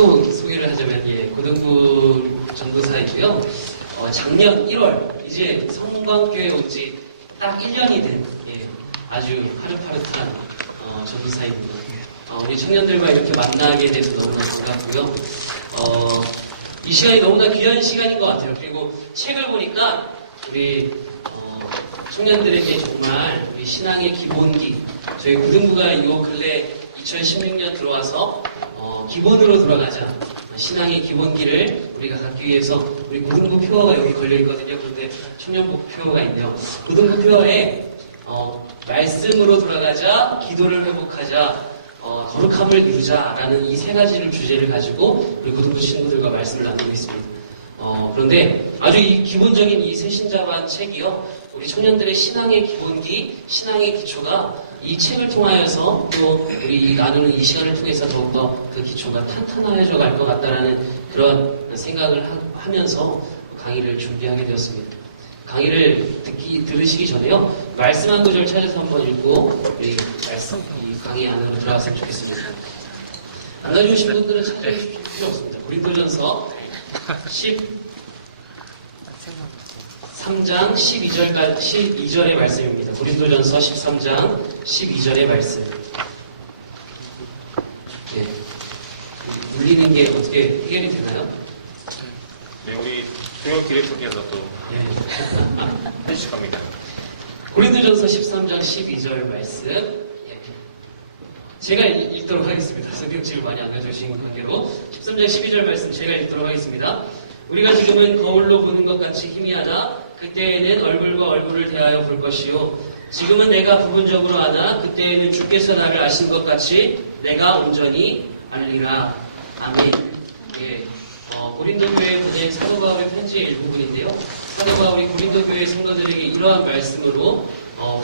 또 소개를 하자면, 고등부 전도사이고요. 작년 1월, 이제 성광교회 온 지 딱 1년이 된, 아주 파릇파릇한 전도사입니다. 우리 청년들과 이렇게 만나게 돼서 너무나 반갑고요. 이 시간이 너무나 귀한 시간인 것 같아요. 그리고 책을 보니까 우리 청년들에게 정말 우리 신앙의 기본기, 저희 고등부가 요 근래 2016년 들어와서 기본으로 돌아가자, 신앙의 기본기를 우리가 갖기 위해서 우리 고등부 표어가 여기 걸려있거든요. 그런데 청년부 표어가 있네요. 고등부 표어에 말씀으로 돌아가자, 기도를 회복하자, 거룩함을 이루자라는 이 세 가지를 주제를 가지고 우리 고등부 친구들과 말씀을 나누고 있습니다. 그런데 아주 이 기본적인 이 새신자반 책이요, 우리 청년들의 신앙의 기본기, 신앙의 기초가 이 책을 통하여서 또 우리 나누는 이 시간을 통해서 더욱더 그 기초가 탄탄해져 갈 것 같다라는 그런 생각을 하면서 강의를 준비하게 되었습니다. 강의를 들으시기 전에요, 말씀 한 구절 찾아서 한번 읽고 우리 말씀, 이 강의 안으로 들어갔으면 좋겠습니다. 안 가져오신 분들은 찾아주실 필요 없습니다. 고린도전서 13장 12절의 말씀입니다. 고린도전서 13장 12절의 말씀. 네. 울리는 게 어떻게 해결이 되나요? 네, 우리 동영 기획석에서 또 해주실 겁니다. 고린도전서 13장 12절 말씀. 제가 읽도록 하겠습니다. 성경책을 많이 안 가져오신 관계로 13장 12절 말씀 제가 읽도록 하겠습니다. 우리가 지금은 거울로 보는 것 같이 희미하나 그때에는 얼굴과 얼굴을 대하여 볼 것이요, 지금은 내가 부분적으로 아나 그때에는 주께서 나를 아신 것 같이 내가 온전히 알리라. 아멘. 고린도 교회 보낸 사도 바울의 편지의 일부분인데요, 사도 바울이 고린도 교회 성도들에게 이러한 말씀으로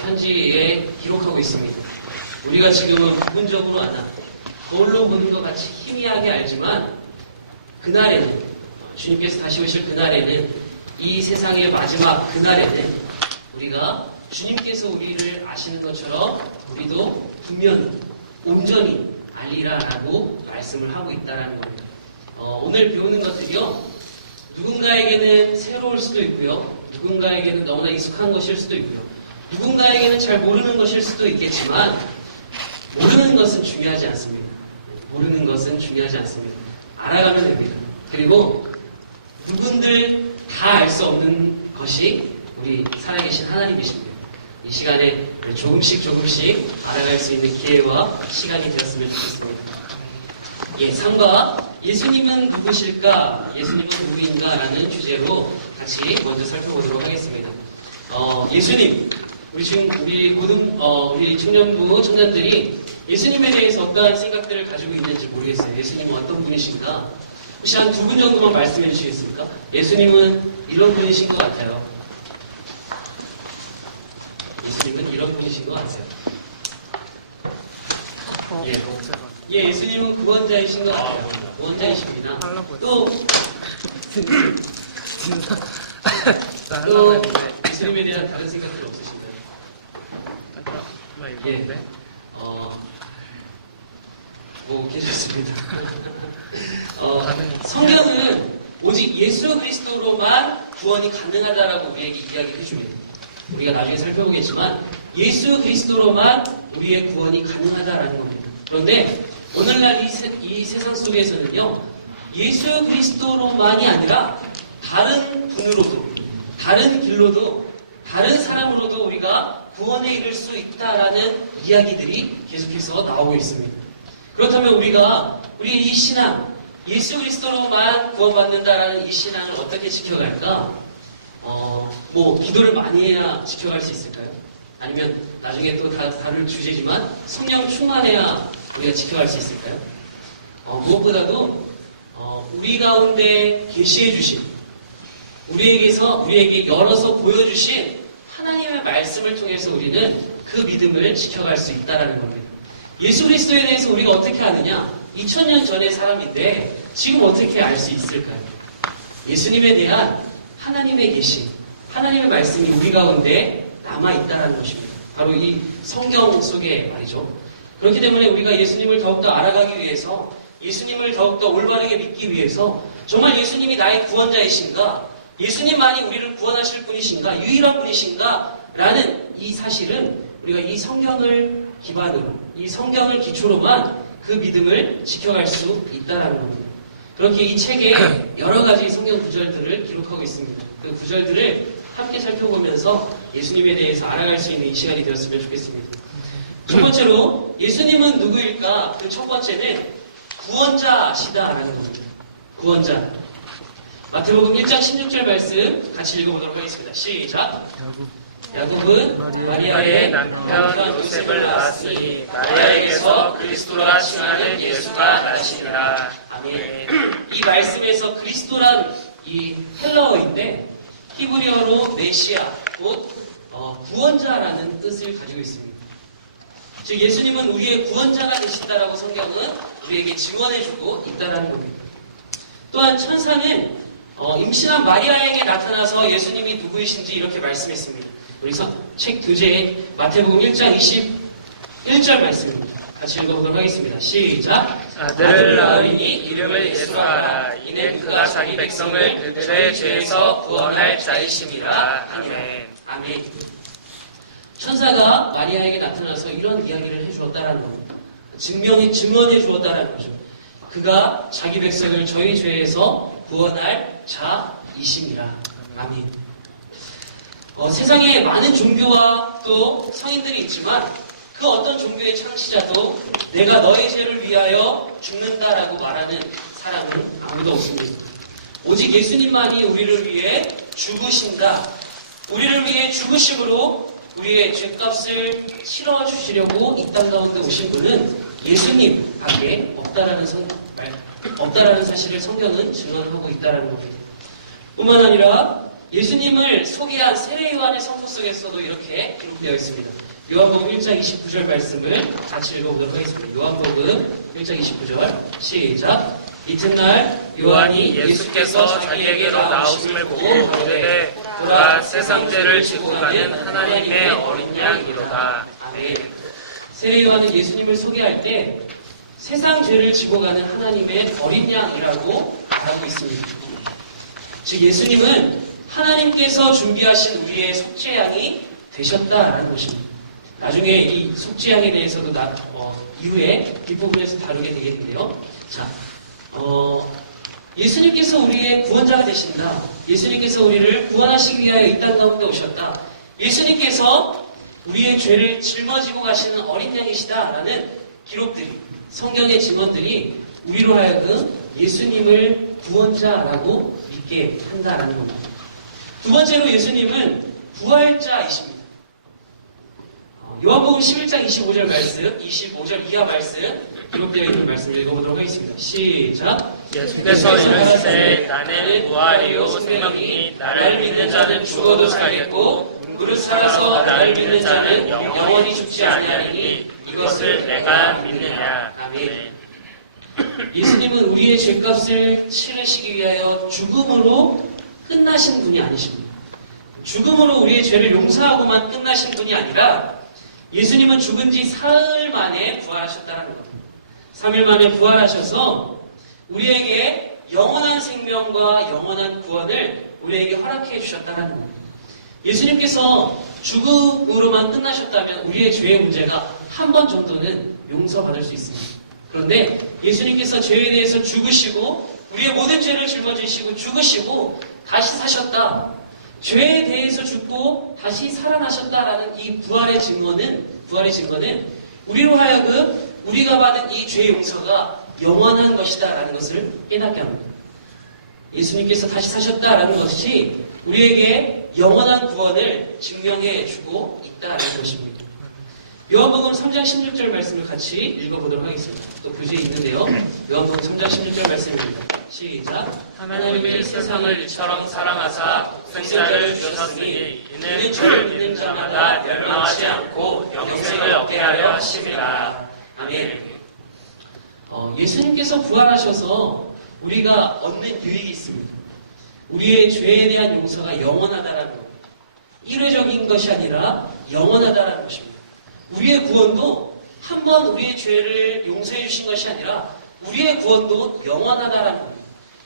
편지에 기록하고 있습니다. 우리가 지금은 부분적으로 아나 거울로 보는 것 같이 희미하게 알지만 그날에는, 주님께서 다시 오실 그날에는, 이 세상의 마지막 그날에는 우리가 주님께서 우리를 아시는 것처럼 우리도 분명히 온전히 알리라라고 말씀을 하고 있다는 겁니다. 오늘 배우는 것들이요, 누군가에게는 새로울 수도 있고요, 누군가에게는 너무나 익숙한 것일 수도 있고요, 누군가에게는 잘 모르는 것일 수도 있겠지만 모르는 것은 중요하지 않습니다. 모르는 것은 중요하지 않습니다. 알아가면 됩니다. 그리고 누군들 다 알 수 없는 것이 우리 살아계신 하나님이십니다. 이 시간에 조금씩 알아갈 수 있는 기회와 시간이 되었으면 좋겠습니다. 3과 예수님은 누구실까? 예수님은 누구인가? 라는 주제로 같이 먼저 살펴보도록 하겠습니다. 예수님, 우리 청년부 청년들이 예수님에 대해서 어떠한 생각들을 가지고 있는지 모르겠어요. 예수님은 어떤 분이신가? 혹시 한 2분 정도만 말씀해 주시겠습니까? 예수님은 이런 분이신 것 같아요. 예수님은 이런 분이신 것 같아요. 예수님은 구원자이신 것 같아요. 구원자이십니다. 또 예수님에 대한 다른 생각들 없으신가요? 괜찮습니다. 성경은 오직 예수 그리스도로만 구원이 가능하다라고 우리에게 이야기를 해줍니다. 우리가 나중에 살펴보겠지만 예수 그리스도로만 우리의 구원이 가능하다라는 겁니다. 그런데 오늘날 이 세상 속에서는요, 예수 그리스도로만이 아니라 다른 분으로도, 다른 길로도, 다른 사람으로도 우리가 구원에 이를 수 있다라는 이야기들이 계속해서 나오고 있습니다. 그렇다면 우리의 이 신앙, 예수 그리스도로만 구원받는다라는 이 신앙을 어떻게 지켜갈까? 기도를 많이 해야 지켜갈 수 있을까요? 아니면 나중에 또 다룰 주제지만 성령 충만해야 우리가 지켜갈 수 있을까요? 무엇보다도 우리 가운데 계시해 주신, 우리에게 열어서 보여주신 하나님의 말씀을 통해서 우리는 그 믿음을 지켜갈 수 있다는 겁니다. 예수 그리스도에 대해서 우리가 어떻게 아느냐? 2000년 전의 사람인데 지금 어떻게 알 수 있을까요? 예수님에 대한 하나님의 계시, 하나님의 말씀이 우리 가운데 남아있다는 것입니다. 바로 이 성경 속에 말이죠. 그렇기 때문에 우리가 예수님을 더욱더 알아가기 위해서 예수님을 더욱더 올바르게 믿기 위해서 정말 예수님이 나의 구원자이신가? 예수님만이 우리를 구원하실 분이신가? 유일한 분이신가? 라는 이 사실은 우리가 이 성경을 기반으로, 이 성경을 기초로만 그 믿음을 지켜갈 수 있다는 겁니다. 그렇게 이 책에 여러 가지 성경 구절들을 기록하고 있습니다. 그 구절들을 함께 살펴보면서 예수님에 대해서 알아갈 수 있는 이 시간이 되었으면 좋겠습니다. 첫 번째로 예수님은 누구일까? 그 첫 번째는 구원자시다라는 겁니다. 구원자. 마태복음 1장 16절 말씀 같이 읽어보도록 하겠습니다. 시작. 야곱은 마리아의 남편 요셉을 낳았으니 마리아에게서 그리스도라 칭하는 예수가 나시니라. 아멘. 이 말씀에서 그리스도란 이 헬라어인데 히브리어로 메시아, 곧 구원자라는 뜻을 가지고 있습니다. 즉 예수님은 우리의 구원자가 되신다라고 성경은 우리에게 증언해주고 있다는 겁니다. 또한 천사는 임신한 마리아에게 나타나서 예수님이 누구이신지 이렇게 말씀했습니다. 우리 책 교재에 마태복음 1장 21절 말씀입니다. 같이 읽어보도록 하겠습니다. 시작. 아들을 낳으리니 이름을 예수라 하라. 이는 그가 자기 백성을 그들의 죄에서 구원할 자이심이라. 아멘. 아멘. 천사가 마리아에게 나타나서 이런 이야기를 해주었다라는 겁니다. 증언해 주었다라는 거죠. 그가 자기 백성을 저희 죄에서 구원할 자이심이라. 아멘. 세상에 많은 종교와 또 성인들이 있지만 그 어떤 종교의 창시자도 내가 너의 죄를 위하여 죽는다라고 말하는 사람은 아무도 없습니다. 오직 예수님만이 우리를 위해 죽으신다. 우리를 위해 죽으심으로 우리의 죄값을 치러주시려고 이 땅 가운데 오신 분은 예수님밖에 없다라는 사실을 성경은 증언하고 있다는 겁니다. 뿐만 아니라 예수님을 소개한 세례 요한의 성부 속에서도 이렇게 기록되어 있습니다. 요한복음 1장 29절 말씀을 같이 읽어보도록 하겠습니다. 요한복음 1장 29절 시작. 이튿날 요한이 예수께서 자기에게로 나오심을 보고 이르되 보라 세상 죄를 지고 가는 하나님의 어린 양이로다. 아멘. 세례 요한은 예수님을 소개할 때 세상 죄를 지고 가는 하나님의 어린 양이라고 말하고 있습니다. 즉 예수님은 하나님께서 준비하신 우리의 속죄양이 되셨다라는 것입니다. 나중에 이 속죄양에 대해서도 이후에 뒷부분에서 다루게 되겠는데요. 자, 예수님께서 우리의 구원자가 되신다. 예수님께서 우리를 구원하시기 위하여 이 땅 가운데 오셨다. 예수님께서 우리의 죄를 짊어지고 가시는 어린 양이시다라는 기록들이, 성경의 증언들이 우리로 하여금 예수님을 구원자라고 믿게 한다라는 겁니다. 두 번째로 예수님은 부활자이십니다. 요한복음 11장 25절 말씀, 25절 이하 말씀 기록되어 있는 말씀을 읽어보도록 하겠습니다. 시작. 예수께서 이르시되 나는 부활이요 생명이니 나를 믿는 자는 죽어도 살겠고 무릇 살아서 나를 믿는 자는 영원히 죽지 아니하리니 이것을 내가 믿느냐. 아멘. 예수님은 우리의 죄값을 치르시기 위하여 죽음으로 끝나신 분이 아니십니다. 죽음으로 우리의 죄를 용서하고만 끝나신 분이 아니라 예수님은 죽은 지 사흘 만에 부활하셨다는 겁니다. 3일 만에 부활하셔서 우리에게 영원한 생명과 영원한 구원을 우리에게 허락해 주셨다는 겁니다. 예수님께서 죽음으로만 끝나셨다면 우리의 죄의 문제가 한 번 정도는 용서받을 수 있습니다. 그런데 예수님께서 죄에 대해서 죽으시고 우리의 모든 죄를 짊어지시고 죽으시고 다시 사셨다. 죄에 대해서 죽고 다시 살아나셨다라는 이 부활의 증거는 우리로 하여금 우리가 받은 이 죄의 용서가 영원한 것이다라는 것을 깨닫게 합니다. 예수님께서 다시 사셨다라는 것이 우리에게 영원한 구원을 증명해 주고 있다라는 것입니다. 요한복음 3장 16절 말씀을 같이 읽어보도록 하겠습니다. 또 교재에 있는데요. 요한복음 3장 16절 말씀입니다. 시작. 하나님이 세상을 이처럼 사랑하사 독생자를 주셨으니 이는 저를 믿는 자마다 멸망하지 않고 영생을 얻게 하려 하심이라. 아멘. 예수님께서 부활하셔서 우리가 얻는 유익이 있습니다. 우리의 죄에 대한 용서가 영원하다라는 겁니다. 일회적인 것이 아니라 영원하다라는 것입니다. 우리의 구원도 한 번 우리의 죄를 용서해 주신 것이 아니라 우리의 구원도 영원하다라는 겁니다.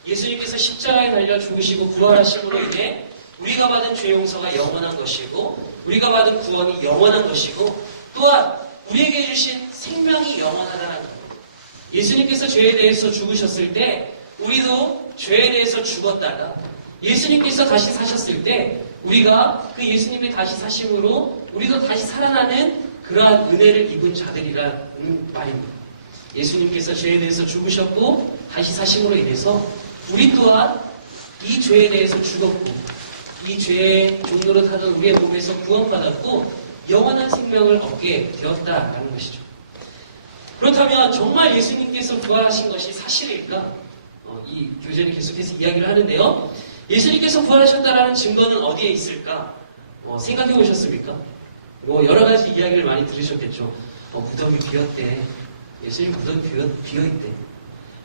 예수님께서 십자가에 달려 죽으시고 부활하심으로 인해 우리가 받은 죄 용서가 영원한 것이고 우리가 받은 구원이 영원한 것이고 또한 우리에게 주신 생명이 영원하다는 겁니다. 예수님께서 죄에 대해서 죽으셨을 때 우리도 죄에 대해서 죽었다가 예수님께서 다시 사셨을 때 우리가 그 예수님의 다시 사심으로 우리도 다시 살아나는 그러한 은혜를 입은 자들이라는 말입니다. 예수님께서 죄에 대해서 죽으셨고 다시 사심으로 인해서 우리 또한 이 죄에 대해서 죽었고 이 죄의 종로로 타던 우리의 몸에서 구원받았고 영원한 생명을 얻게 되었다라는 것이죠. 그렇다면 정말 예수님께서 부활하신 것이 사실일까? 이 교재는 계속해서 이야기를 하는데요. 예수님께서 부활하셨다라는 증거는 어디에 있을까? 생각해 보셨습니까? 여러 가지 이야기를 많이 들으셨겠죠. 무덤이 비었대. 예수님 무덤이 비어있대.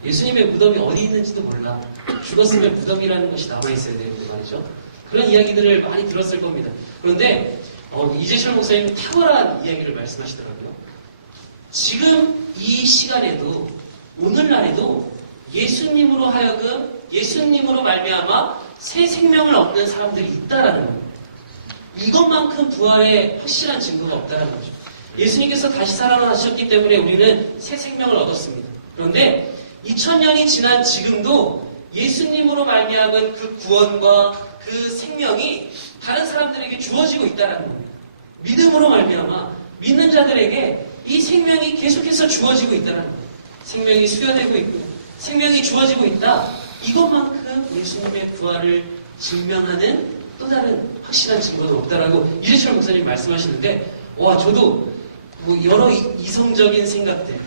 예수님의 무덤이 어디 있는지도 몰라. 죽었으면 무덤이라는 것이 남아있어야 되는데 말이죠. 그런 이야기들을 많이 들었을 겁니다. 그런데 이재철 목사님은 탁월한 이야기를 말씀하시더라고요. 지금 이 시간에도 오늘날에도 예수님으로 하여금 예수님으로 말미암아 새 생명을 얻는 사람들이 있다라는 겁니다. 이것만큼 부활의 확실한 증거가 없다는 거죠. 예수님께서 다시 살아나셨기 때문에 우리는 새 생명을 얻었습니다. 그런데 2000년이 지난 지금도 예수님으로 말미암은 그 구원과 그 생명이 다른 사람들에게 주어지고 있다는 겁니다. 믿음으로 말미암아 믿는 자들에게 이 생명이 계속해서 주어지고 있다는 겁니다. 생명이 수여되고 있고 생명이 주어지고 있다. 이것만큼 예수님의 부활을 증명하는 또 다른 확실한 증거는 없다라고 이재철 목사님 말씀하시는데 저도 여러 이성적인 생각들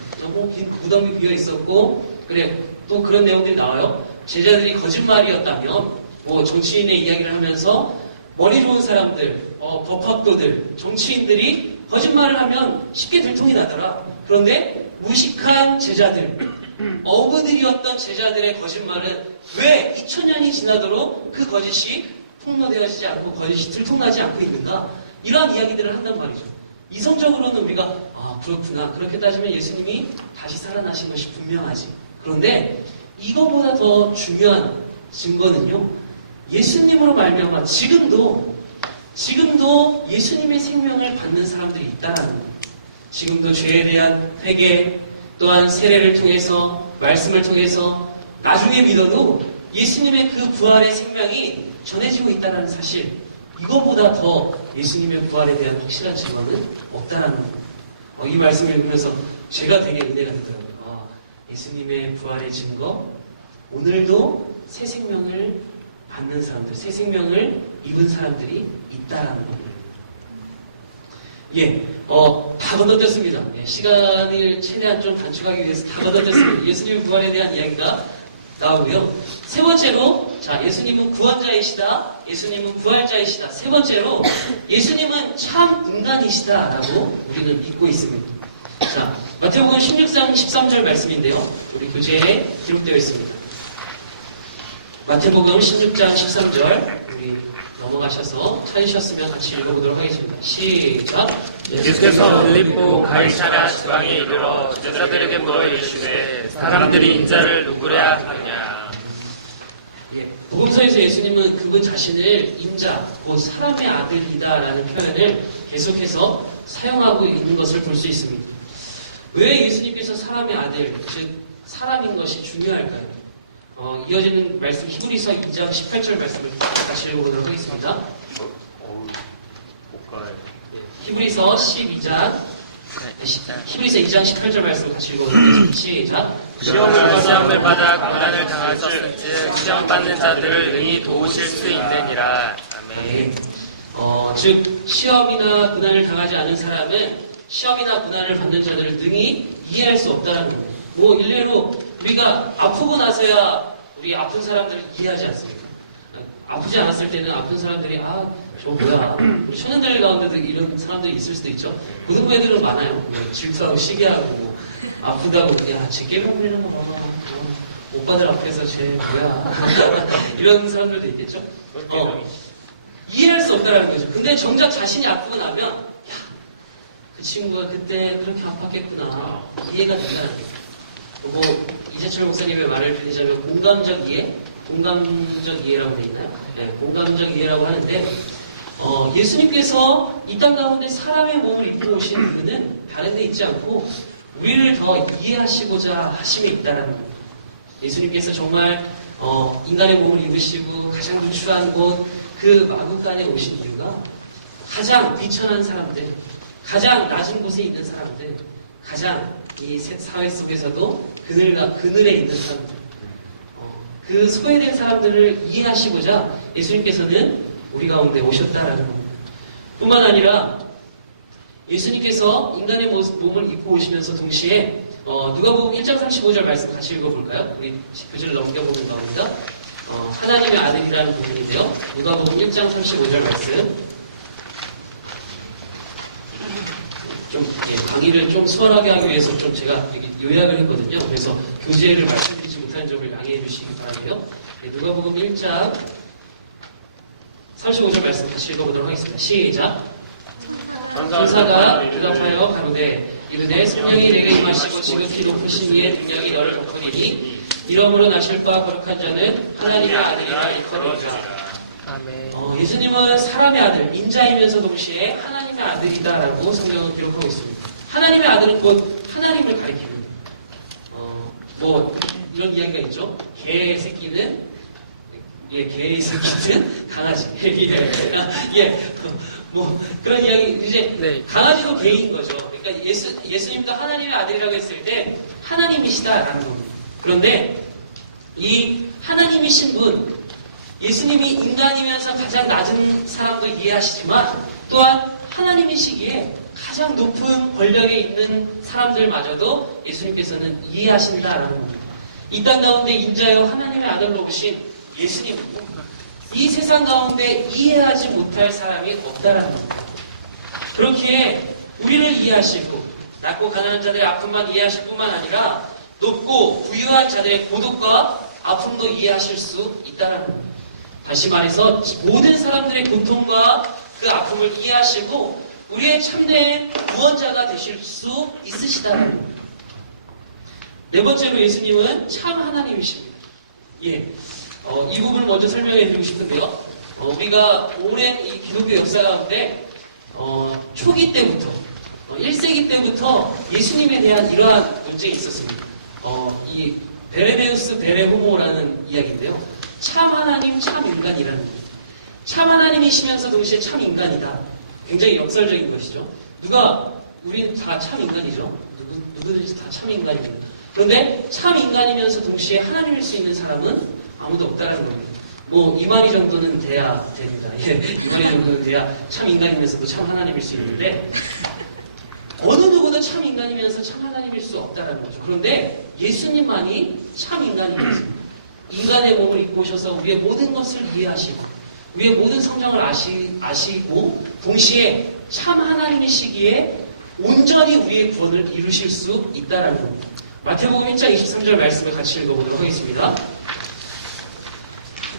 무덤이 비어 있었고 그래 또 그런 내용들이 나와요. 제자들이 거짓말이었다면 정치인의 이야기를 하면서 머리 좋은 사람들 법학도들 정치인들이 거짓말을 하면 쉽게 들통이 나더라. 그런데 무식한 제자들 어부들이었던 제자들의 거짓말은 왜 2000년이 지나도록 그 거짓이 폭로되어지지 않고 거짓이 들통나지 않고 있는가? 이러한 이야기들을 한단 말이죠. 이성적으로는 우리가 그렇구나. 그렇게 따지면 예수님이 다시 살아나신 것이 분명하지. 그런데 이거보다 더 중요한 증거는요. 예수님으로 말미암아 지금도 예수님의 생명을 받는 사람들이 있다라는 거예요. 지금도 죄에 대한 회개 또한 세례를 통해서 말씀을 통해서 나중에 믿어도 예수님의 그 부활의 생명이 전해지고 있다는 사실 이거보다 더 예수님의 부활에 대한 확실한 증거는 없다라는 거예요. 이 말씀을 읽으면서 제가 되게 은혜가 되더라고요. 예수님의 부활의 증거 오늘도 새 생명을 받는 사람들 새 생명을 입은 사람들이 있다라는 겁니다. 다 건너뛰었습니다. 시간을 최대한 좀 단축하기 위해서 다 건너뛰었습니다. 예수님의 부활에 대한 이야기가 나오고요. 세 번째로, 예수님은 구원자이시다. 예수님은 부활자이시다. 세 번째로, 예수님은 참 인간이시다라고 우리는 믿고 있습니다. 마태복음 16장 13절 말씀인데요. 우리 교재에 기록되어 있습니다. 마태복음 16장 13절, 우리 넘어가셔서 찾으셨으면 같이 읽어보도록 하겠습니다. 시작. 예수께서 빌립보 가이사랴 지방에 이르러 제자들에게 물어 이르시되 사람들이 인자를 누구랴 하느냐. 복음서에서 예수님은 그분 자신을 인자, 곧 사람의 아들이다라는 표현을 계속해서 사용하고 있는 것을 볼 수 있습니다. 왜 예수님께서 사람의 아들, 즉 사람인 것이 중요할까요? 이어지는 말씀 히브리서 2장 18절 말씀을 같이 읽어보도록 하겠습니다. 히브리서 12장 히브리서 2장 18절 말씀 같이 읽어보도록 하겠습니다. 시작. 시험을 받아 고난을 당하셨은즉 시험받는 자들을 능히 도우실 수 있느니라. 아멘. 즉 시험이나 고난을 당하지 않은 사람은 시험이나 고난을 받는 자들을 능히 이해할 수 없다는 거예요. 일례로 우리가 아프고 나서야 우리 아픈 사람들을 이해하지 않습니까? 아프지 않았을 때는 아픈 사람들이 저 뭐야. 우리 청년들 가운데도 이런 사람들이 있을 수도 있죠. 고등부 애들은 많아요. 질투하고 시기하고 아프다고 쟤 깨병 부리는 거 봐. 오빠들 앞에서 쟤 뭐야. 이런 사람들도 있겠죠. 이해할 수 없다는 거죠. 근데 정작 자신이 아프고 나면 그 친구가 그때 그렇게 아팠겠구나. 이해가 된다는 거예요. 뭐 이재철 목사님의 말을 빌리자면 공감적 이해? 공감적 이해라고 되어 있나요? 네, 공감적 이해라고 하는데 예수님께서 이 땅 가운데 사람의 몸을 입고 오신 이유는 다른 데 있지 않고 우리를 더 이해하시고자 하심에 있다는 겁니다. 예수님께서 정말 인간의 몸을 입으시고 가장 누추한 곳 그 마구간에 오신 이유가 가장 비천한 사람들, 가장 낮은 곳에 있는 사람들, 가장 이 사회 속에서도 그늘에 있는 사람들, 그 소외된 사람들을 이해하시고자 예수님께서는 우리 가운데 오셨다라는 겁니다. 뿐만 아니라 예수님께서 인간의 몸을 입고 오시면서 동시에 누가복음 1장 35절 말씀 같이 읽어볼까요? 우리 교재를 넘겨보는 겁니다. 하나님의 아들이라는 부분인데요. 누가복음 1장 35절 말씀. 좀 강의를 좀 수월하게 하기 위해서 좀 제가 요약을 했거든요. 그래서 교재를 말씀드리지 못한 점을 양해해 주시기 바라고요. 누가복음 1장 35절 말씀 같이 읽어보도록 하겠습니다. 시작. 천사가 대답하여 가로되 이르되 성령이 내게 임하시고 지극히 높으신 이의 능력이 너를 덮으리니 이러므로 나실 바 거룩한 자는 하나님의 아들이라 일컬어리라. 아멘. 예수님은 사람의 아들, 인자이면서 동시에 하나님의 아들이다라고 성경은 기록하고 있습니다. 하나님의 아들은 곧 하나님을 가리킵니다. 이런 이야기가 있죠. 개의 새끼는 강아지. 그런 이야기, 이제, 네. 강아지도 개인 거죠. 그러니까 예수님도 하나님의 아들이라고 했을 때, 하나님이시다라는 겁니다. 그런데, 이 하나님이신 분, 예수님이 인간이면서 가장 낮은 사람도 이해하시지만, 또한 하나님이시기에 가장 높은 권력에 있는 사람들마저도 예수님께서는 이해하신다라는 겁니다. 이 땅 가운데 인자여 하나님의 아들로 오신 예수님은 이 세상 가운데 이해하지 못할 사람이 없다라는 겁니다. 그렇기에 우리를 이해하시고 낮고 가난한 자들의 아픔만 이해하실 뿐만 아니라 높고 부유한 자들의 고독과 아픔도 이해하실 수 있다라는 겁니다. 다시 말해서 모든 사람들의 고통과 그 아픔을 이해하시고 우리의 참된 구원자가 되실 수 있으시다라는 겁니다. 네 번째로 예수님은 참 하나님이십니다. 이 부분을 먼저 설명해 드리고 싶은데요. 우리가 오랜 이 기독교 역사 가운데 초기 때부터 1세기 때부터 예수님에 대한 이러한 논쟁이 있었습니다. 이 베레베우스 베레호모라는 이야기인데요. 참 하나님, 참 인간이라는 겁니다. 참 하나님이시면서 동시에 참 인간이다. 굉장히 역설적인 것이죠. 우리는 다 참 인간이죠. 누구든지 다 참 인간입니다. 그런데 참 인간이면서 동시에 하나님일 수 있는 사람은 아무도 없다는 겁니다. 이만희 정도는 돼야 됩니다. 이만희 정도는 돼야 참 인간이면서도 참 하나님일 수 있는데, 어느 누구도 참 인간이면서 참 하나님일 수 없다는 거죠. 그런데 예수님만이 참 인간이면서 인간의 몸을 입고 오셔서 우리의 모든 것을 이해하시고, 우리의 모든 성장을 아시고, 동시에 참 하나님이시기에 온전히 우리의 구원을 이루실 수 있다는 겁니다. 마태복음 1장 23절 말씀을 같이 읽어보도록 하겠습니다.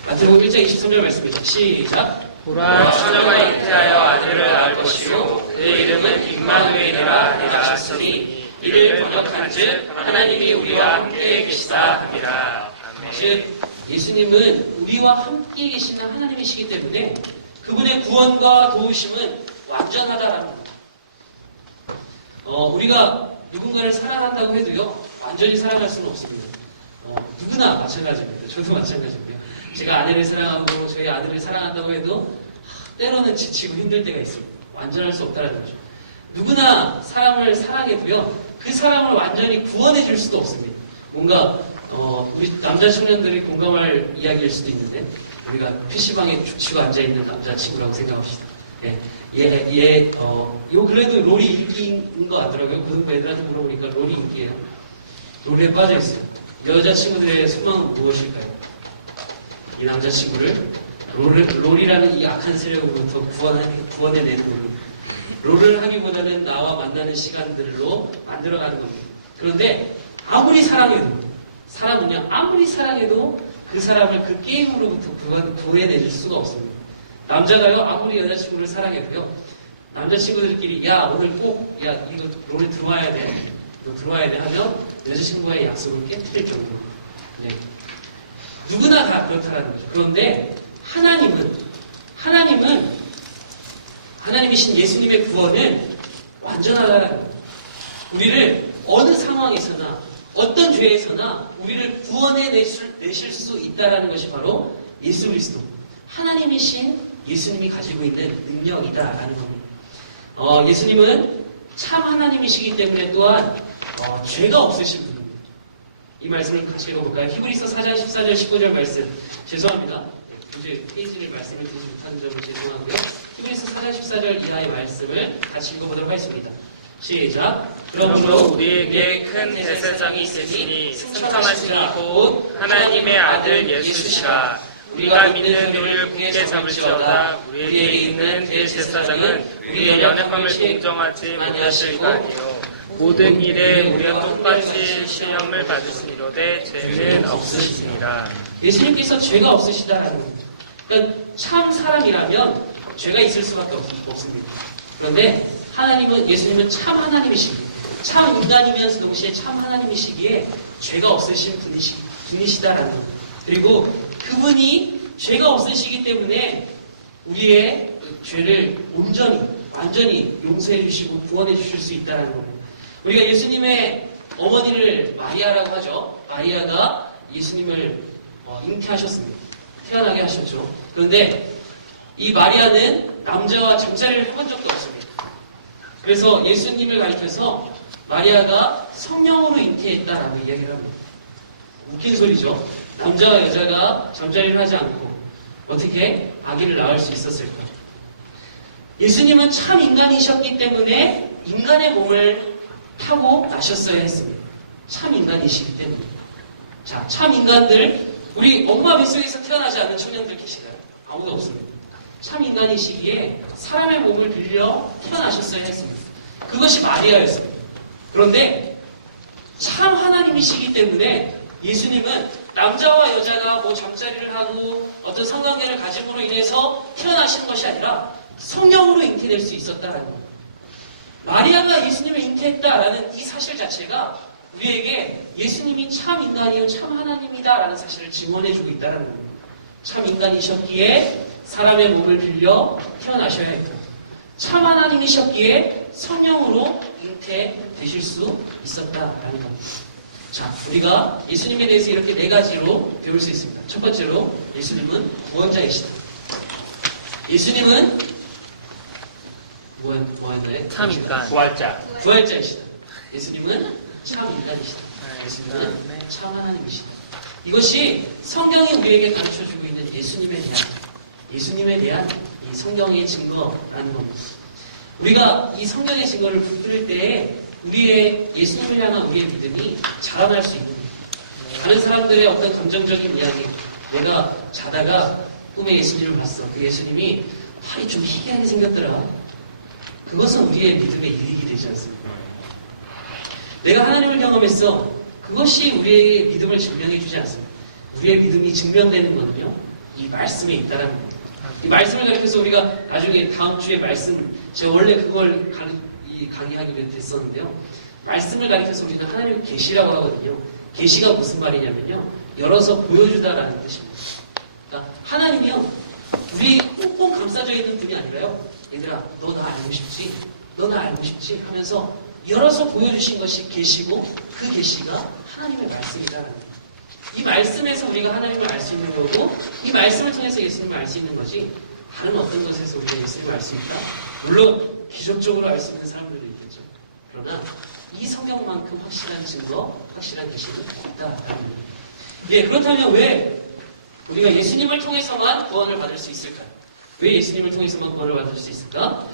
마태복음 1장 23절 말씀입니다. 시작. 보라 처녀가 잉태하여 아들을 낳을 것이요 그 이름은 임마누엘이라 하리라 하시니 이를 번역한즉 하나님이 우리와 함께 계시다 함이라. 즉 예수님은 우리와 함께 계시는 하나님이시기 때문에 그분의 구원과 도우심은 완전하다라는 겁니다. 우리가 누군가를 사랑한다고 해도요 완전히 사랑할 수는 없습니다. 누구나 마찬가지입니다. 저도 마찬가지고요. 제가 아내를 사랑하고 저희 아들을 사랑한다고 해도 때로는 지치고 힘들 때가 있습니다. 완전할 수 없다는 거죠. 누구나 사람을 사랑해도요 그 사람을 완전히 구원해 줄 수도 없습니다. 뭔가 우리 남자 청년들이 공감할 이야기일 수도 있는데 우리가 PC방에 죽치고 앉아있는 남자친구라고 생각합시다. 요 그래도 롤이 인기인 것 같더라고요. 고등부 애들한테 물어보니까 롤이 인기예요. 롤에 빠져있어요. 여자친구들의 소망은 무엇일까요? 이 남자친구를 롤이라는 이 악한 세력으로부터 구원해내는 롤을 하기보다는 나와 만나는 시간들로 만들어가는 겁니다. 그런데 아무리 사랑해도 아무리 사랑해도 그 사람을 그 게임으로부터 구해내줄 수가 없습니다. 남자가요 아무리 여자친구를 사랑해도요 남자친구들끼리 야 오늘 꼭 이거 롤에 들어와야 돼 너 들어와야 돼 하면 여자친구와의 약속을 깨뜨릴 정도로. 네. 누구나 다 그렇다는 거죠. 그런데 하나님이신 예수님의 구원은 완전하다는 거예요. 우리를 어느 상황에서나 어떤 죄에서나 우리를 구원해 내실 수 있다는 것이 바로 예수 그리스도 하나님이신 예수님이 가지고 있는 능력이다라는 겁니다. 예수님은 참 하나님이시기 때문에 또한 죄가 없으신 분입니다. 이 말씀을 같이 읽어볼까요? 히브리서 4장 14절 15절 말씀. 죄송합니다. 교재 페이지를 말씀을 드리지 못하는 점을 죄송하고요. 히브리서 4장 14절 이하의 말씀을 같이 읽어보도록 하겠습니다. 시작. 그러므로 우리에게 큰 대제사장이 있으니 승천하신 이곧 하나님의 아들 예수시라. 우리가 믿는 우리를 굳게 잡을지어다. 우리에게 있는 대제사장은 우리의 연약함을 동정하지 못하실까 아니요 모든 일에 우리가 똑같이 시험을 받으시리로되 죄는 없으시니라. 예수님께서 죄가 없으시다라는 겁니다. 그러니까 참 사람이라면 죄가 있을 수밖에 없습니다. 그런데 예수님은 참 하나님이시기에, 참 인간이면서 동시에 참 하나님이시기에 죄가 없으신 분이시다라는 겁니다. 그리고 그분이 죄가 없으시기 때문에 우리의 죄를 완전히 용서해 주시고 구원해 주실 수 있다는 겁니다. 우리가 예수님의 어머니를 마리아라고 하죠. 마리아가 예수님을 잉태하셨습니다. 태어나게 하셨죠. 그런데 이 마리아는 남자와 잠자리를 해본 적도 없습니다. 그래서 예수님을 가리켜서 마리아가 성령으로 잉태했다라고 이야기를 합니다. 웃긴 소리죠. 남자와 여자가 잠자리를 하지 않고 어떻게 아기를 낳을 수 있었을까? 예수님은 참 인간이셨기 때문에 인간의 몸을 타고 나셨어야 했습니다. 참 인간이시기 때문에. 자, 참 인간들, 우리 엄마 뱃속에서 태어나지 않은 청년들 계시나요? 아무도 없습니다. 참 인간이시기에 사람의 몸을 빌려 태어나셨어야 했습니다. 그것이 마리아였습니다. 그런데 참 하나님이시기 때문에 예수님은 남자와 여자가 잠자리를 하고 어떤 성관계를 가짐으로 인해서 태어나신 것이 아니라 성령으로 잉태될 수 있었다라는 거예요. 마리아가 예수님을 잉태했다라는 이 사실 자체가 우리에게 예수님이 참 인간이요 참 하나님이다라는 사실을 증언해주고 있다는 겁니다. 참 인간이셨기에 사람의 몸을 빌려 태어나셔야 했고 참 하나님이셨기에 성령으로 잉태되실 수 있었다라는 겁니다. 자, 우리가 예수님에 대해서 이렇게 네 가지로 배울 수 있습니다. 첫 번째로 예수님은 구원자이시다. 예수님은 뭐였나요? 참 인간. 부활자이시다. 예수님은 참 인간이시다. 예수님은 참 하나님이시다. 이것이 성경이 우리에게 가르쳐주고 있는 예수님에 대한 이 성경의 증거라는 겁니다. 우리가 이 성경의 증거를 붙들 때에 우리의 예수님을 향한 우리의 믿음이 자라날 수 있는 거예요. 다른 사람들의 어떤 감정적인 이야기, 내가 자다가 꿈에 예수님을 봤어. 그 예수님이 팔이 좀 희귀하게 생겼더라. 그것은 우리의 믿음의 이익이 되지 않습니까? 내가 하나님을 경험했어. 그것이 우리의 믿음을 증명해 주지 않습니다. 우리의 믿음이 증명되는 거는요, 이 말씀에 있다는 겁니다. 이 말씀을 가리켜서 우리가 나중에 다음 주에 말씀, 제가 원래 그걸 강의하기로 됐었는데요. 말씀을 가리켜서 우리는 하나님의 계시라고 하거든요. 계시가 무슨 말이냐면요, 열어서 보여주다라는 뜻입니다. 그러니까 하나님이요, 우리 꽁꽁 감싸져 있는 분이 아니라요, 얘들아, 너 나 알고 싶지? 너 나 알고 싶지? 하면서 열어서 보여주신 것이 계시고 그 계시가 하나님의 말씀이다라는 거예요. 이 말씀에서 우리가 하나님을 알 수 있는 거고 이 말씀을 통해서 예수님을 알 수 있는 거지 다른 어떤 것에서 우리가 예수님을 알 수 있다? 물론 기적적으로 알 수 있는 사람들도 있겠죠. 그러나 이 성경만큼 확실한 증거, 확실한 계시는 없다라는 거예요. 예, 그렇다면 왜 우리가 예수님을 통해서만 구원을 받을 수 있을까요? 왜 예수님을 통해서만 구원을 받을 수 있을까?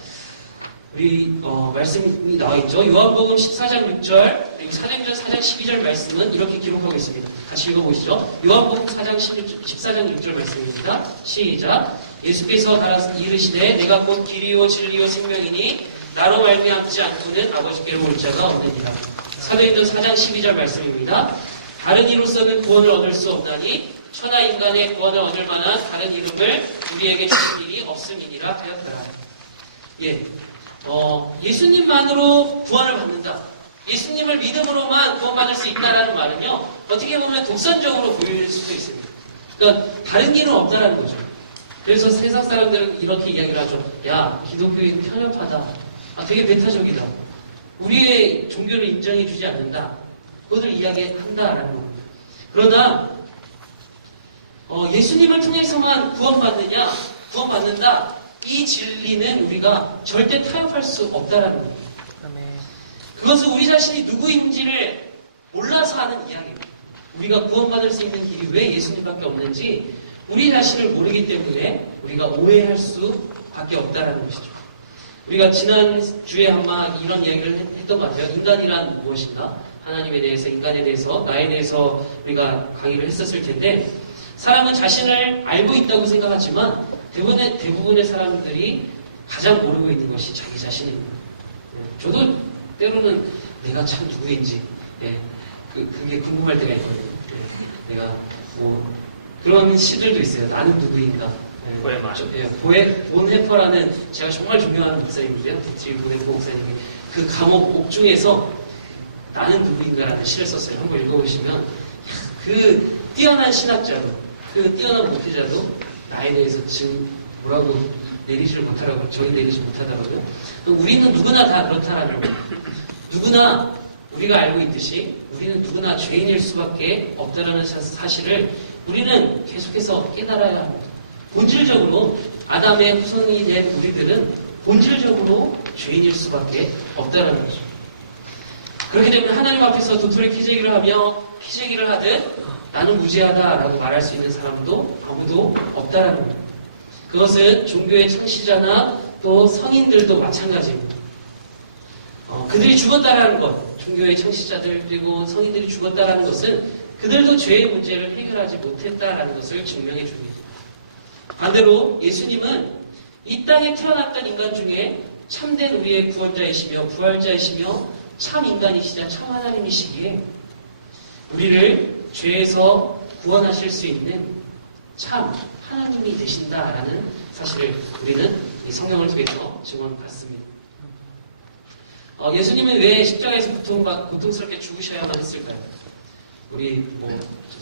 우리 말씀이 나와 있죠. 요한복음 14장 6절, 그리고 사도행전 4장 12절 말씀은 이렇게 기록하고 있습니다. 같이 읽어보시죠. 요한복음 14장 6절 말씀입니다. 시작. 예수께서 이르시되 내가 곧 길이요 진리요 생명이니 나로 말미암지 않고는 아버지께로 올 자가 없느니라. 사도행전 4장 12절 말씀입니다. 다른 이로서는 구원을 얻을 수 없나니 천하 인간의 구원을 얻을 만한 다른 이름을 우리에게 주신 일이 없음이니라 하였더라. 예. 예수님만으로 구원을 받는다. 예수님을 믿음으로만 구원받을 수 있다라는 말은요, 어떻게 보면 독선적으로 보일 수도 있습니다. 그러니까 다른 길은 없다라는 거죠. 그래서 세상 사람들은 이렇게 이야기를 하죠. 야, 기독교인 편협하다. 아, 되게 배타적이다. 우리의 종교를 인정해주지 않는다. 그것을 이야기한다라는 겁니다. 그러나 예수님을 통해서만 구원받느냐, 구원받는다. 이 진리는 우리가 절대 타협할 수 없다라는 겁니다. 그것은 우리 자신이 누구인지를 몰라서 하는 이야기입니다. 우리가 구원받을 수 있는 길이 왜 예수님밖에 없는지 우리 자신을 모르기 때문에 우리가 오해할 수밖에 없다라는 것이죠. 우리가 지난 주에 아마 이런 이야기를 했던 것 같아요. 인간이란 무엇인가? 하나님에 대해서, 인간에 대해서, 나에 대해서 우리가 강의를 했었을 텐데, 사람은 자신을 알고 있다고 생각하지만 대부분의 사람들이 가장 모르고 있는 것이 자기 자신입니다. 저도 때로는 내가 참 누구인지 그게 궁금할 때가 있거든요. 내가 뭐 그런 시들도 있어요. 나는 누구인가. 보헤마. 본헤퍼라는 제가 정말 존경하는 목사님인데요. 대치일 본헤퍼 목사님이 그 감옥 옥중에서 나는 누구인가라는 시를 썼어요. 한번 읽어보시면 그 뛰어난 신학자도, 그 뛰어난 목회자도 나에 대해서 지금 뭐라고 내리지를 못하라고, 저희 내리지 못하더라고요. 우리는 누구나 다 그렇다라는 거예요. 누구나 우리가 알고 있듯이 우리는 누구나 죄인일 수밖에 없다라는 사실을 우리는 계속해서 깨달아야 합니다. 본질적으로 아담의 후손이 된 우리들은 본질적으로 죄인일 수밖에 없다라는 거죠. 그렇기 때문에 하나님 앞에서 도토리 키재기를 하며 피재기를 하듯 나는 무죄하다라고 말할 수 있는 사람도 아무도 없다라는 겁니다. 그것은 종교의 창시자나 또 성인들도 마찬가지입니다. 그들이 죽었다라는 것, 종교의 창시자들 그리고 성인들이 죽었다라는 것은 그들도 죄의 문제를 해결하지 못했다라는 것을 증명해 줍니다. 반대로 예수님은 이 땅에 태어났던 인간 중에 참된 우리의 구원자이시며 부활자이시며 참 인간이시자 참 하나님이시기에 우리를 죄에서 구원하실 수 있는 참 하나님이 되신다라는 사실을 우리는 이 성경을 통해서 증언받습니다. 예수님은 왜 십자가에서 고통스럽게 죽으셔야만 했을까요? 우리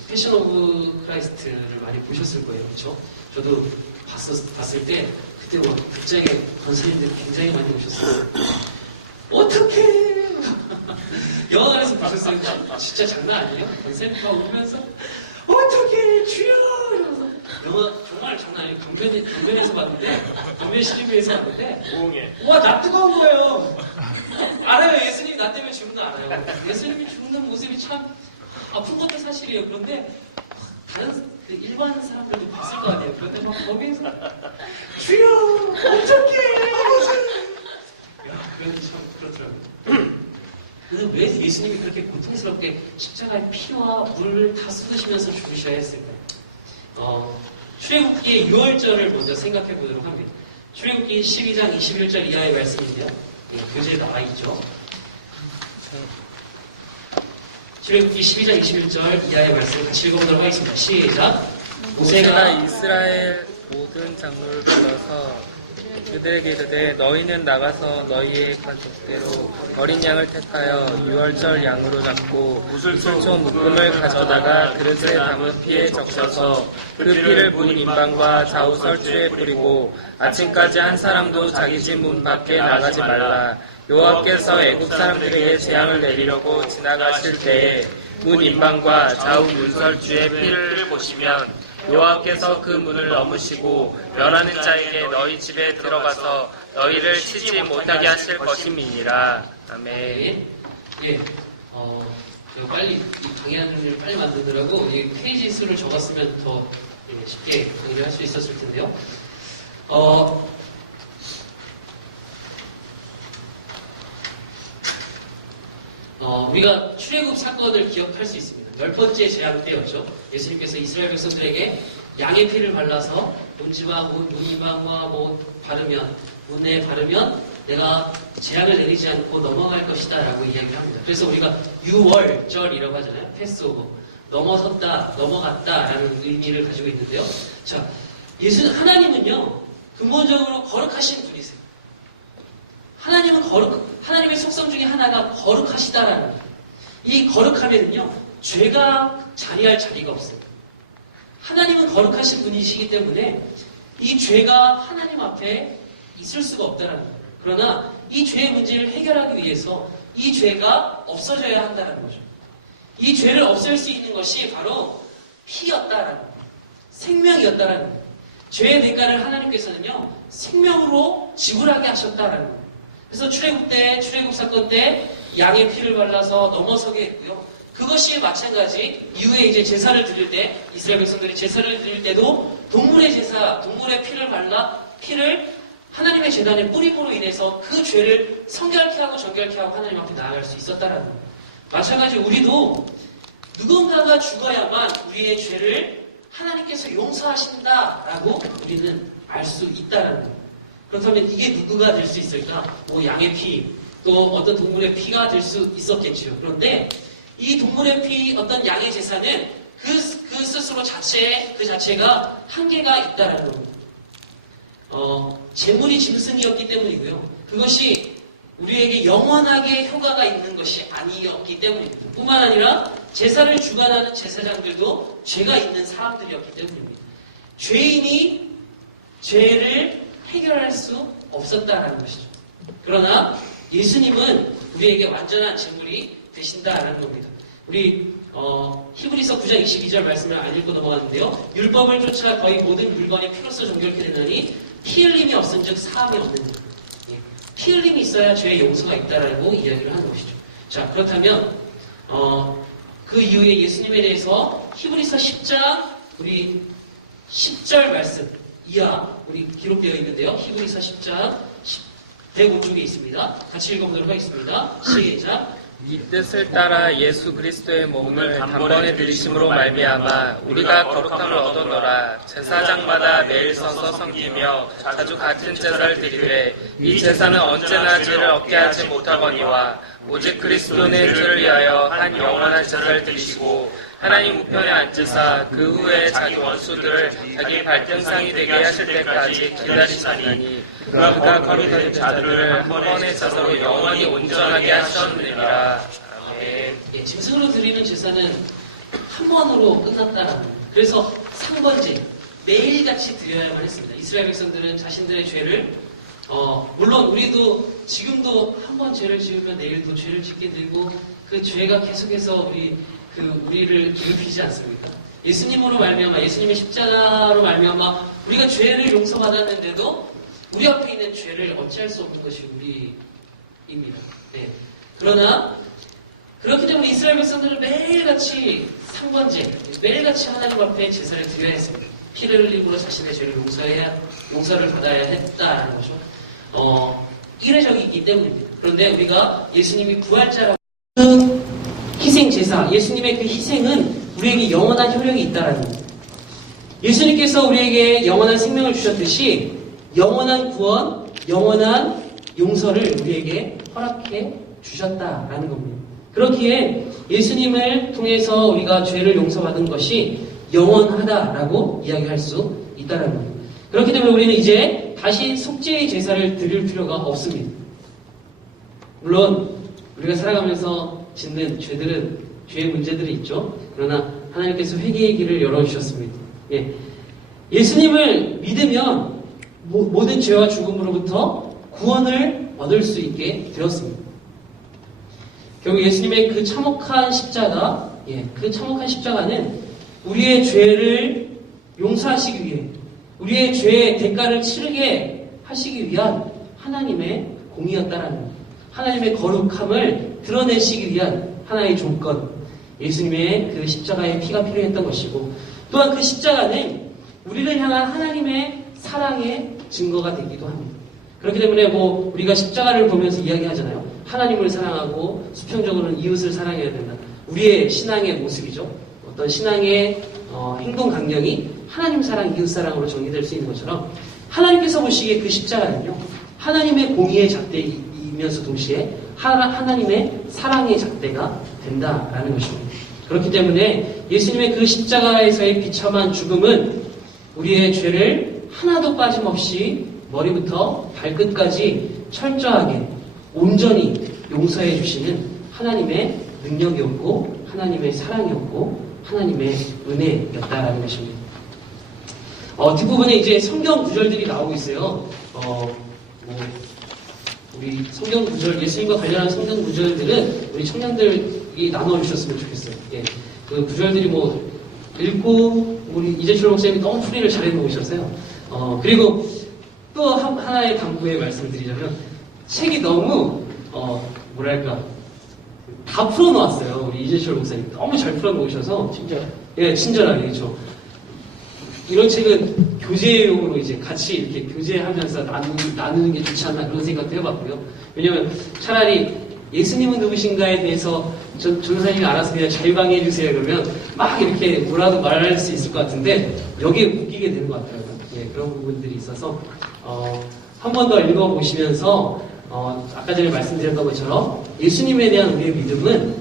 패션 오브 크라이스트를 많이 보셨을 거예요, 그렇죠? 저도 봤을 때 그때 갑자기 권사님들이 굉장히 많이 오셨어요. 어떡해! 영화관에서 보셨어요? 진짜 장난 아니에요? 권사님 막 울면서 어떡해 주여! 이러면서 영화 정말 장난 아니에요. 강변에서 봤는데 강변 시리즈에서 봤는데 오흥에. 와, 나 뜨거운 거예요. 알아요. 예수님이 나 때문에 죽은 거 알아요. 예수님이 죽는 모습이 참 아픈 것도 사실이에요. 그런데 다른 일반 사람들도 봤을 거 아니에요. 그런데 막 거기에서 주여 어떡해! 야, 그건 참 그렇더라고요. 그래서 왜 예수님이 그렇게 고통스럽게 십자가의 피와 물을 다 쏟으시면서 죽으셔야 했을까요? 출애굽기의 6월절을 먼저 생각해 보도록 합니다. 출애굽기 12장 21절 이하의 말씀인데요. 교재에 나와 있죠. 출애굽기 12장 21절 이하의 말씀을 같이 읽어보도록 하겠습니다. 시작. 모세가 이스라엘 모든 장로를 불러서 그들에게 이르되 너희는 나가서 너희의 가족대로 어린 양을 택하여 6월절 양으로 잡고 무술초 묶음을 가져다가 그릇에 담은 피에 적셔서 그 피를 문 인방과 좌우 설주에 뿌리고 아침까지 한 사람도 자기 집 문 밖에 나가지 말라. 여호와께서 애굽 사람들에게 재앙을 내리려고 지나가실 때에 문 인방과 좌우 문설주의 피를 보시면 여호와께서 그 문을 넘으시고 멸하는 자에게 너희 집에 들어가서 너희를 치지 못하게 하실 것임이니라. 아멘. 예, 제가 빨리 이 강의하는 일을 빨리 만드느라고 이 페이지 수를 적었으면 더 쉽게 강의를 할 수 있었을 텐데요. 우리가 출애굽 사건을 기억할 수 있습니다. 10번째 재앙 때였죠. 예수님께서 이스라엘 백성들에게 양의 피를 발라서 문지방, 문이방과 문에 바르면 내가 재앙을 내리지 않고 넘어갈 것이다 라고 이야기를 합니다. 그래서 우리가 6월절이라고 하잖아요. 패스오버. 넘어섰다, 넘어갔다 라는 의미를 가지고 있는데요. 자, 하나님은요, 근본적으로 거룩하신 분이세요. 하나님의 속성 중에 하나가 거룩하시다라는 거예요. 이 거룩함에는요, 죄가 자리할 자리가 없어요. 하나님은 거룩하신 분이시기 때문에 이 죄가 하나님 앞에 있을 수가 없다는 거예요. 그러나 이 죄의 문제를 해결하기 위해서 이 죄가 없어져야 한다는 거죠. 이 죄를 없앨 수 있는 것이 바로 피였다라는 거예요. 생명이었다라는 거예요. 죄의 대가를 하나님께서는요, 생명으로 지불하게 하셨다라는 거예요. 그래서 출애굽 사건 때 양의 피를 발라서 넘어서게 했고요. 그것이 마찬가지 이후에 이제 제사를 드릴 때, 이스라엘 백성들이 제사를 드릴 때도 동물의 피를 발라 피를 하나님의 제단에 뿌림으로 인해서 그 죄를 성결케 하고 정결케 하고 하나님 앞에 나아갈 수 있었다라는 거예요. 마찬가지 우리도 누군가가 죽어야만 우리의 죄를 하나님께서 용서하신다라고 우리는 알 수 있다라는 거예요. 그렇다면 이게 누구가 될 수 있을까? 뭐 양의 피, 또 어떤 동물의 피가 될 수 있었겠죠. 그런데 이 동물의 피, 어떤 양의 제사는 그 스스로 그 자체가 한계가 있다라는 겁니다. 재물이 짐승이었기 때문이고요. 그것이 우리에게 영원하게 효과가 있는 것이 아니었기 때문입니다. 뿐만 아니라 제사를 주관하는 제사장들도 죄가 있는 사람들이었기 때문입니다. 죄인이 죄를 해결할 수 없었다라는 것이죠. 그러나 예수님은 우리에게 완전한 제물이 되신다라는 겁니다. 우리 히브리서 9장 22절 말씀을 안 읽고 넘어갔는데요. 율법을 쫓아 거의 모든 물건이 피로써 정결케 되나니 피 흘림이 없은즉 사함이 없느니라. 피 흘림이 있어야 죄의 용서가 있다라고 이야기를 하는 것이죠. 자, 그렇다면 그 이후에 예수님에 대해서 히브리서 10장 우리 10절 말씀 이하 우리 기록되어 있는데요. 히브리서 10장 105쪽에 있습니다. 같이 읽어보도록 하겠습니다. 시작. 이 뜻을 따라 예수 그리스도의 몸을 단번에 들이심으로 말미암아 우리가 거룩함을 얻어노라. 제사장마다 매일 서서 섬기며 자주 같은 제사를 드리되 이 제사는 언제나 죄를 얻게 하지 못하거니와 오직 그리스도는 죄를 위하여 한 영원한 제사를 드리시고 하나님 우편에 앉으사 그 후에 자기 원수들을 자기 발등상이 되게 하실 때까지 기다리시니 그가 거룩한 자들을 한 번의 제사로 영원히 온전하게 하셨느니라. 아멘. 예, 짐승으로 드리는 제사는 한 번으로 끝났다라는 거예요. 그래서 상번제 매일같이 드려야만 했습니다. 이스라엘 백성들은 자신들의 죄를 물론 우리도 지금도 한 번 죄를 지으면 내일도 죄를 짓게 되고 그 죄가 계속해서 우리를 괴롭히지 않습니까? 예수님으로 말미암아 예수님의 십자가로 말미암아 우리가 죄를 용서받았는데도 우리 앞에 있는 죄를 어찌할 수 없는 것이 우리입니다. 네. 그러나 그렇기 때문에 이스라엘 백성들은 매일같이 상번제, 매일같이 하나님 앞에 제사를 드려야 했습니다. 피를 흘림으로 자신의 죄를 용서를 받아야 했다라는 거죠. 이례적이기 때문입니다. 그런데 우리가 예수님이 부활자라고 희생 제사, 예수님의 그 희생은 우리에게 영원한 효력이 있다라는 겁니다. 예수님께서 우리에게 영원한 생명을 주셨듯이 영원한 구원, 영원한 용서를 우리에게 허락해 주셨다라는 겁니다. 그렇기에 예수님을 통해서 우리가 죄를 용서받은 것이 영원하다라고 이야기할 수 있다는 겁니다. 그렇기 때문에 우리는 이제 다시 속죄의 제사를 드릴 필요가 없습니다. 물론 우리가 살아가면서 짓는 죄의 문제들이 있죠. 그러나 하나님께서 회개의 길을 열어주셨습니다. 예. 예수님을 믿으면 모든 죄와 죽음으로부터 구원을 얻을 수 있게 되었습니다. 결국 예수님의 그 참혹한 십자가는 우리의 죄를 용서하시기 위해, 우리의 죄의 대가를 치르게 하시기 위한 하나님의 공이었다라는 것. 하나님의 거룩함을 드러내시기 위한 하나의 조건, 예수님의 그 십자가의 피가 필요했던 것이고, 또한 그 십자가는 우리를 향한 하나님의 사랑의 증거가 되기도 합니다. 그렇기 때문에 우리가 십자가를 보면서 이야기하잖아요. 하나님을 사랑하고 수평적으로는 이웃을 사랑해야 된다. 우리의 신앙의 모습이죠. 어떤 신앙의 행동 강령이 하나님 사랑, 이웃 사랑으로 정리될 수 있는 것처럼 하나님께서 보시기에 그 십자가는요, 하나님의 공의의 잣대이면서 동시에 하나님의 사랑의 잣대가 된다라는 것입니다. 그렇기 때문에 예수님의 그 십자가에서의 비참한 죽음은 우리의 죄를 하나도 빠짐없이 머리부터 발끝까지 철저하게 온전히 용서해 주시는 하나님의 능력이었고 하나님의 사랑이었고 하나님의 은혜였다라는 것입니다. 뒷부분에 이제 성경 구절들이 나오고 있어요. 우리 성경 구절, 예수님과 관련한 성경 구절들은 우리 청년들이 나눠주셨으면 좋겠어요. 예. 그 구절들이 뭐 읽고 우리 이재철 목사님이 너무 풀이를 잘해 놓으셨어요. 그리고 또 하나의 강구의 말씀을 드리자면 책이 너무 뭐랄까 다 풀어놓았어요. 우리 이재철 목사님 너무 잘 풀어놓으셔서 예, 친절하게 그렇죠. 이런 책은 교제용으로 이제 같이 이렇게 교제하면서 나누는 게 좋지 않나 그런 생각도 해봤고요. 왜냐면 차라리 예수님은 누구신가에 대해서 전도사님이 알아서 그냥 자유강의 해주세요 그러면 막 이렇게 뭐라도 말할 수 있을 것 같은데 여기에 묶이게 되는 것 같아요. 예, 그런 부분들이 있어서 한 번 더 읽어보시면서 아까 전에 말씀드렸던 것처럼 예수님에 대한 우리의 믿음은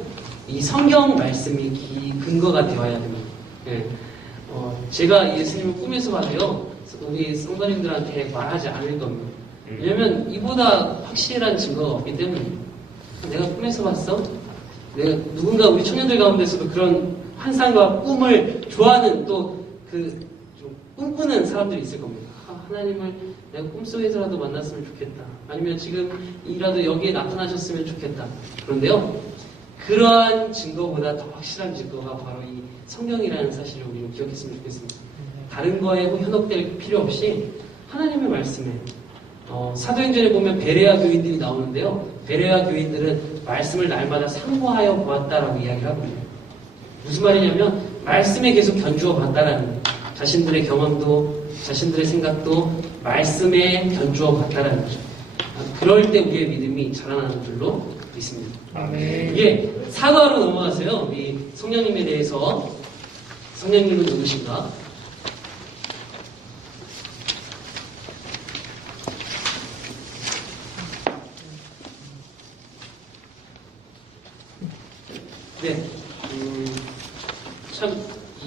이 성경 말씀이 근거가 되어야 됩니다. 예. 제가 예수님을 꿈에서 봐도요, 우리 성도님들한테 말하지 않을 겁니다. 왜냐면 이보다 확실한 증거가 없기 때문에. 내가 꿈에서 봤어? 내가 누군가 우리 청년들 가운데서도 그런 환상과 꿈을 좋아하는 또 좀 꿈꾸는 사람들이 있을 겁니다. 하나님을 내가 꿈속에서라도 만났으면 좋겠다. 아니면 지금이라도 여기에 나타나셨으면 좋겠다. 그런데요, 그러한 증거보다 더 확실한 증거가 바로 이 성경이라는 사실을 우리는 기억했으면 좋겠습니다. 다른 거에 현혹될 필요 없이 하나님의 말씀에 사도행전에 보면 베레아 교인들이 나오는데요. 베레아 교인들은 말씀을 날마다 상고하여 보았다라고 이야기를 하거든요. 무슨 말이냐면 말씀에 계속 견주어 봤다라는 거예요. 자신들의 경험도 자신들의 생각도 말씀에 견주어 봤다라는 거죠. 그럴 때 우리의 믿음이 자라나는 줄로 믿습니다. 아멘. 이게 사과로 넘어가세요. 우리 성령님에 대해서 성령님은 누구신가? 네, 참